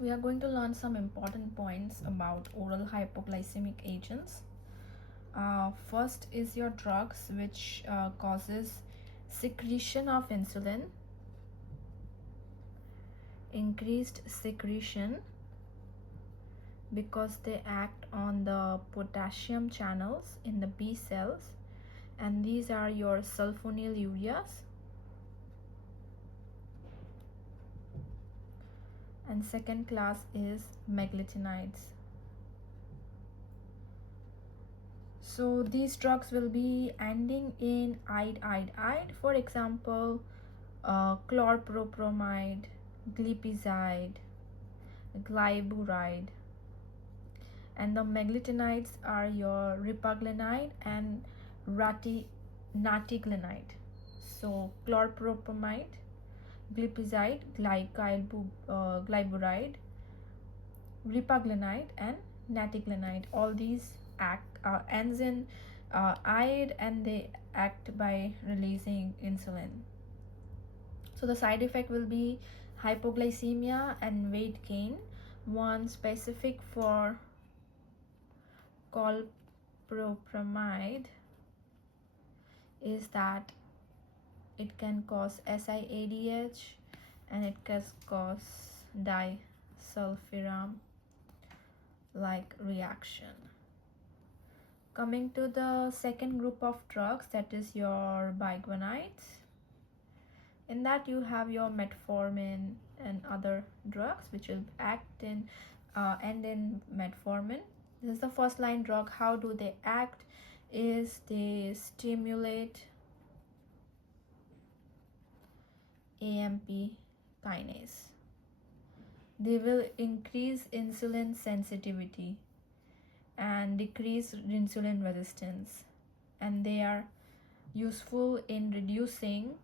we are going to learn some important points about oral hypoglycemic agents. First is your drugs, which causes secretion of insulin, increased secretion because they act on the potassium channels in the B cells, and these are your sulfonylureas. And second class is meglitinides. So these drugs will be ending in ide. For example, chlorpropamide, glipizide, glyburide. And the meglitinides are your ripaglinide and natiglinide. So chlorpropamide, glipizide, glyburide, ripaglinide, and natiglinide. All these ends in ide, and they act by releasing insulin. So the side effect will be hypoglycemia and weight gain. One specific for chlorpropamide is that it can cause SIADH and it can cause disulfiram like reaction. Coming to the second group of drugs, that is your biguanides. In that you have your metformin and other drugs which will end in metformin. This is the first line drug. How do they act? Is they stimulate AMP kinase. They will increase insulin sensitivity and decrease insulin resistance, and they are useful in reducing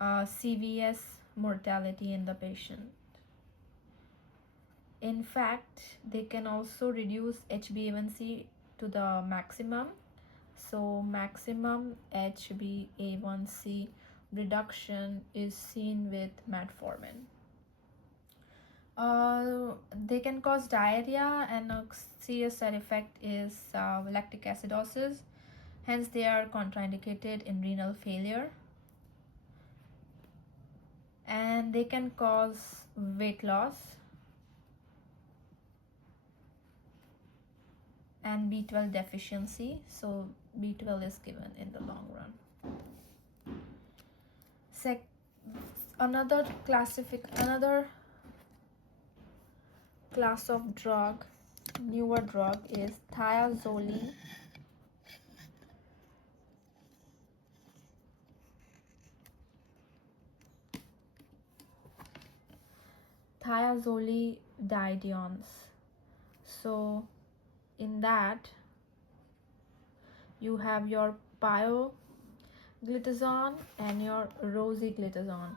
CVS mortality in the patient. In fact, they can also reduce HbA1c to the maximum. So maximum HbA1c reduction is seen with metformin. They can cause diarrhea, and a serious side effect is lactic acidosis. Hence, they are contraindicated in renal failure. And they can cause weight loss and B12 deficiency. So B12 is given in the long run. Another class of drug, newer drug, is thiazolidinium. So in that you have your pioglitazone and your rosiglitazone.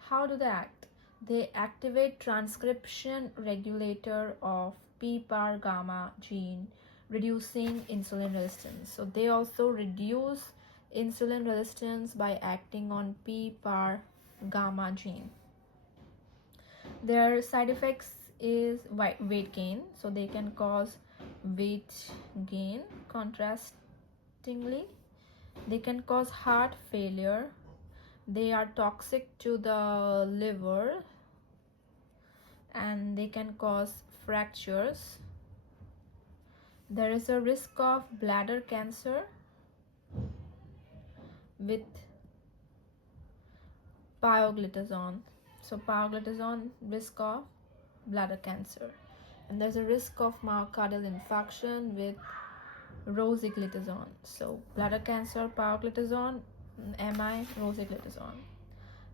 How do they act? They activate transcription regulator of PPAR gamma gene, reducing insulin resistance. So they also reduce insulin resistance by acting on PPAR gamma gene. Their side effects is weight gain. So they can cause weight gain. Contrastingly, they can cause heart failure. They are toxic to the liver, and they can cause fractures. There is a risk of bladder cancer with pioglitazone. So pioglitazone, risk of bladder cancer. And there's a risk of myocardial infarction with rosiglitazone. So bladder cancer, pioglitazone, MI, rosiglitazone.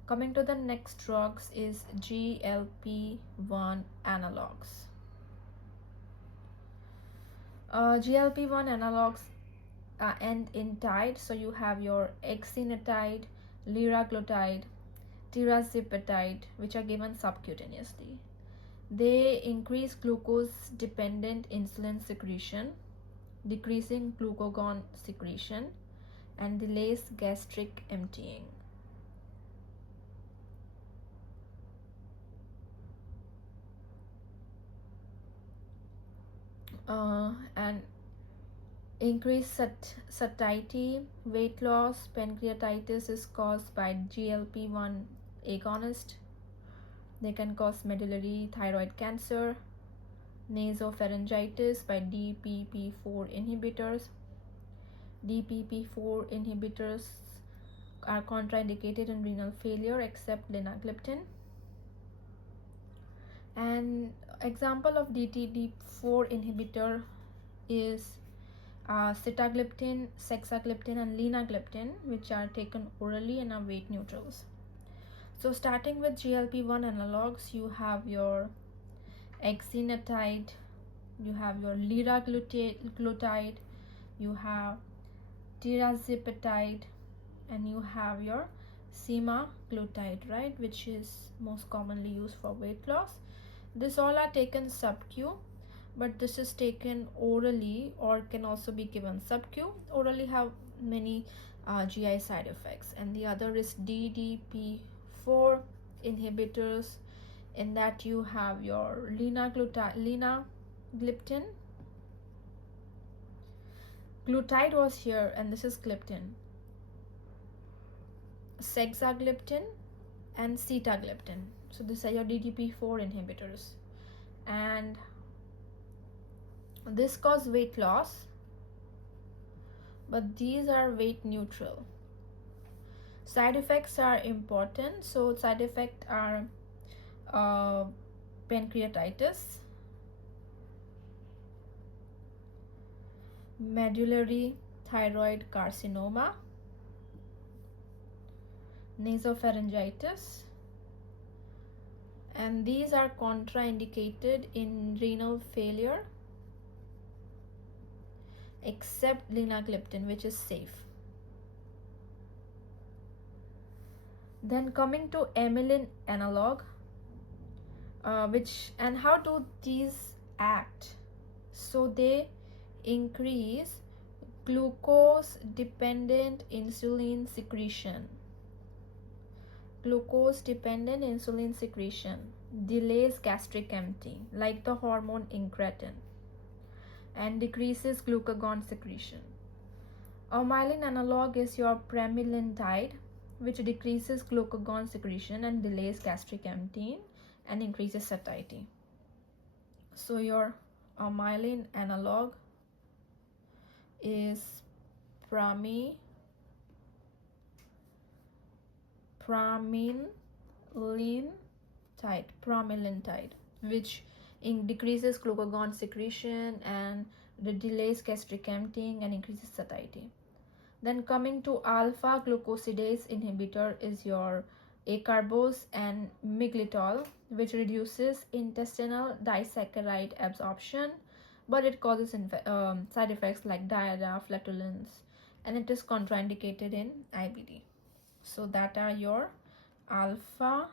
Coming to the next drugs is GLP-1 analogs. GLP-1 analogs end in tide. So you have your exenatide, liraglutide, tirzepatide, which are given subcutaneously. They increase glucose-dependent insulin secretion, decreasing glucagon secretion, and delays gastric emptying. And increased satiety, weight loss. Pancreatitis is caused by GLP-1 agonist. They can cause medullary thyroid cancer. Nasopharyngitis by DPP-4 inhibitors. DPP-4 inhibitors are contraindicated in renal failure except linagliptin. An example of DPP-4 inhibitor is sitagliptin, sexagliptin, and linagliptin, which are taken orally and are weight neutrals. So starting with GLP-1 analogs, you have your exenatide, you have your liraglutide, you have tirzepatide, and you have your semaglutide, right, which is most commonly used for weight loss. This all are taken sub-Q, but this is taken orally or can also be given sub-Q. Orally have many GI side effects. And the other is DDP4 inhibitors. In that you have your linagliptin. Glutide was here, and this is gliptin. Sexagliptin and sitagliptin. So these are your DDP4 inhibitors, and this cause weight loss, but these are weight neutral. Side effects are important. So side effects are pancreatitis, medullary thyroid carcinoma, nasopharyngitis, and these are contraindicated in renal failure except linagliptin, which is safe. Then coming to amylin analog, and how do these act? So they increase glucose dependent insulin secretion. Glucose dependent insulin secretion delays gastric emptying like the hormone incretin and decreases glucagon secretion. Amylin analog is your pramlintide, which decreases glucagon secretion and delays gastric emptying and increases satiety. So your amylin analog is pramlintide, which decreases glucagon secretion and delays gastric emptying and increases satiety. Then coming to alpha glucosidase inhibitor is your acarbose and miglytol, which reduces intestinal disaccharide absorption, but it causes side effects like diarrhea, flatulence, and it is contraindicated in IBD. So that are your alpha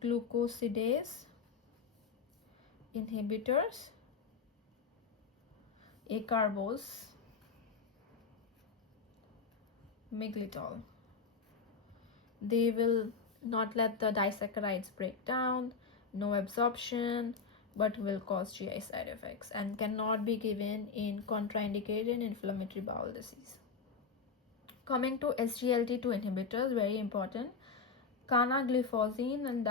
glucosidase inhibitors, acarbose, miglytol. They will not let the disaccharides break down, no absorption, but will cause GI side effects and cannot be given in contraindicated inflammatory bowel disease. Coming to SGLT2 inhibitors, very important, canagliflozin and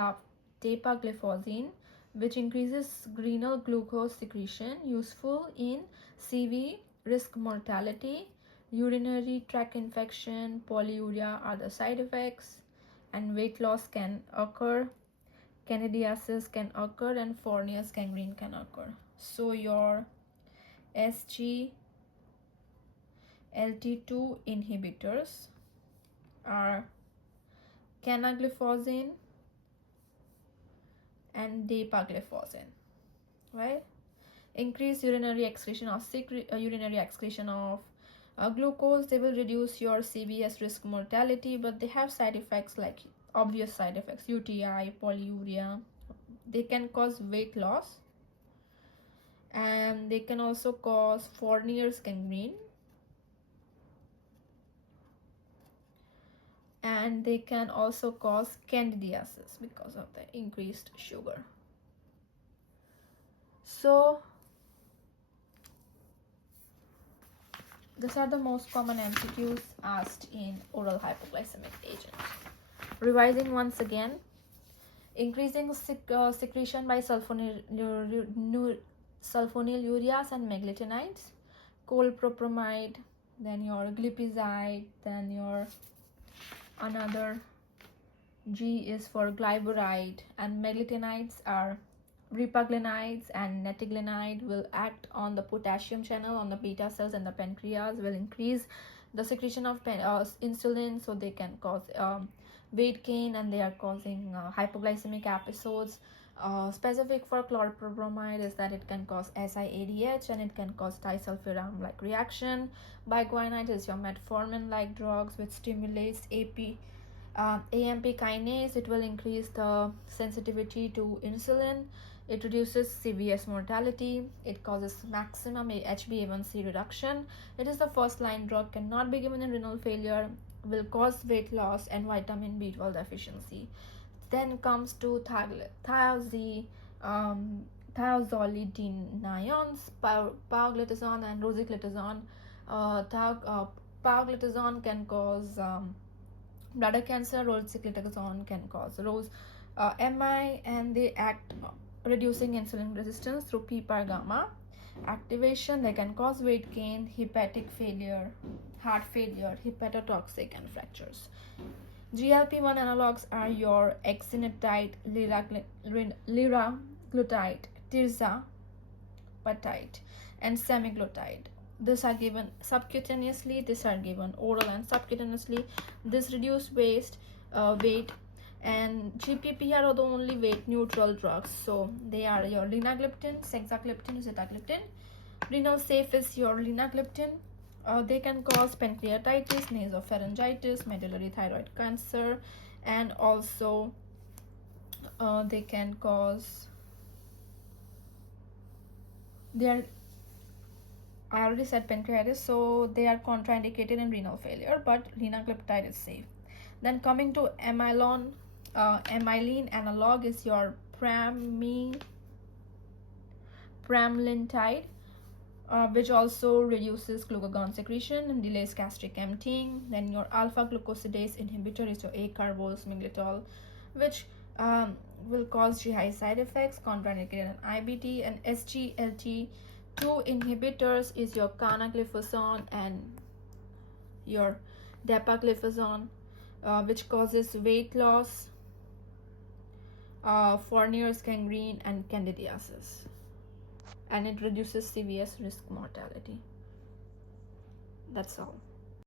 dapagliflozin, which increases renal glucose secretion, useful in CV, risk mortality, urinary tract infection, polyuria are the side effects, and weight loss can occur, candidiasis can occur, and Fournier's gangrene can occur. So your SGLT2 inhibitors are canagliflozin and dapagliflozin, right? Increase urinary excretion of glucose. They will reduce your CVS risk mortality, but they have side effects like obvious side effects, UTI, polyuria. They can cause weight loss, and they can also cause Fournier's gangrene, and they can also cause candidiasis because of the increased sugar. So these are the most common MCQs asked in oral hypoglycemic agent. Revising once again, increasing secretion by sulfonylureas and meglitinides, colpropamide, then your glipizide, then your another G is for glyburide, and meglitinides are repaglinides, and netiglinide will act on the potassium channel on the beta cells, and the pancreas will increase the secretion of insulin, so they can cause weight gain, and they are causing hypoglycemic episodes. Specific for chlorpromide is that it can cause SIADH, and it can cause disulfiram like reaction. Biguanide is your metformin like drugs which stimulates AMP kinase. It will increase the sensitivity to insulin. It reduces CVS mortality. It causes maximum HbA1c reduction. It is the first line drug, cannot be given in renal failure, will cause weight loss and vitamin B12 deficiency. Then comes to thiazolidineions, pioglitazone and rosiglitazone. Pioglitazone can cause bladder cancer. Rosiglitazone can cause MI, and they act reducing insulin resistance through PPAR gamma activation. They can cause weight gain, hepatic failure, heart failure, hepatotoxic, and fractures. GLP-1 analogs are your exenatide, liraglutide, tirzepatide, and semaglutide. These are given subcutaneously, these are given oral and subcutaneously. This reduce weight, and GPP are the only weight neutral drugs. So they are your linagliptin, sexagliptin, sitagliptin. Renal safe is your linagliptin. They can cause pancreatitis, nasopharyngitis, medullary thyroid cancer, and also they can cause I already said pancreatitis, so they are contraindicated in renal failure, but linagliptin is safe. Then coming to amylin analog is your pramlintide, which also reduces glucagon secretion and delays gastric emptying. Then your alpha glucosidase inhibitor is your acarbose which will cause GI side effects, contraindicated in IBD. And SGLT2 inhibitors is your canagliflozin and your dapagliflozin, which causes weight loss, Fournier's gangrene, and candidiasis, and it reduces CVS risk mortality. That's all.